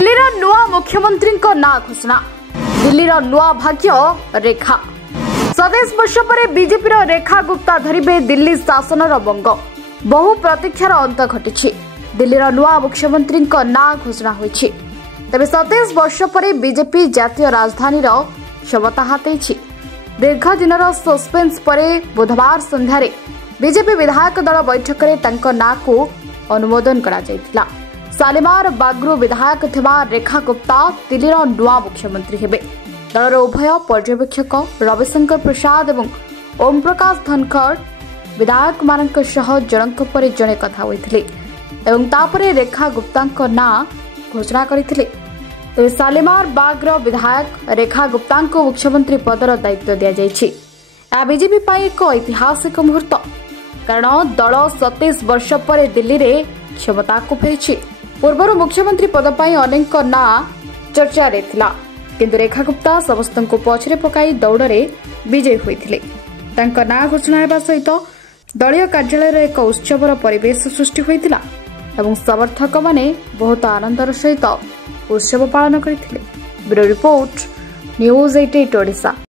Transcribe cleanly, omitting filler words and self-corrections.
दिल्लीर नुआ मुख्यमंत्री ना घोषणा दिल्लीर नुआ भाग्य रेखा 27 वर्ष पर बीजेपी रेखा गुप्ता धरिबे दिल्ली शासनर बंग बहु प्रतीक्षार अंत घटी दिल्लीर नुआ मुख्यमंत्री ना घोषणा होईछि तेबे 27 वर्ष पर बीजेपी जातीय राजधानी क्षमता हाथी दीर्घ दिनर सस्पेंस पर बुधवार संध्यारे बीजेपी विधायक दल बैठक में ना को अनुमोदन करा जायतिला। शालीमार बागरू विधायक थिबा रेखा गुप्ता दिल्लीर नुआ मुख्यमंत्री हेबे। दलर उभय पर्यवेक्षक रविशंकर प्रसाद और ओम प्रकाश धनखड़ विधायक मानक सह जनक पर जणे कथा होइथिले एवं तापरे रेखा गुप्ता ना घोषणा करथिले। तेज शालीमार बागर विधायक रेखा गुप्ता को मुख्यमंत्री पदर दायित्व दि जाइछि। या बीजेपी पाई एक ऐतिहासिक मुहूर्त कारण दल 27 वर्ष पर दिल्ली रे क्षमता को फेरी पूर्व मुख्यमंत्री पद पर अनेक ना चर्चा रे थिला किंतु रेखा गुप्ता समस्त को पछरे पकाई दौड़े विजयी होइथिले। तांका ना घोषणा हेबा सहित दलीय कार्यालय एक उत्सवर परिवेश सृष्टि होइथिला एवं समर्थक माने बहुत आनंदर सहित उत्सव पालन करथिले। Bureau report news 88 Odisha.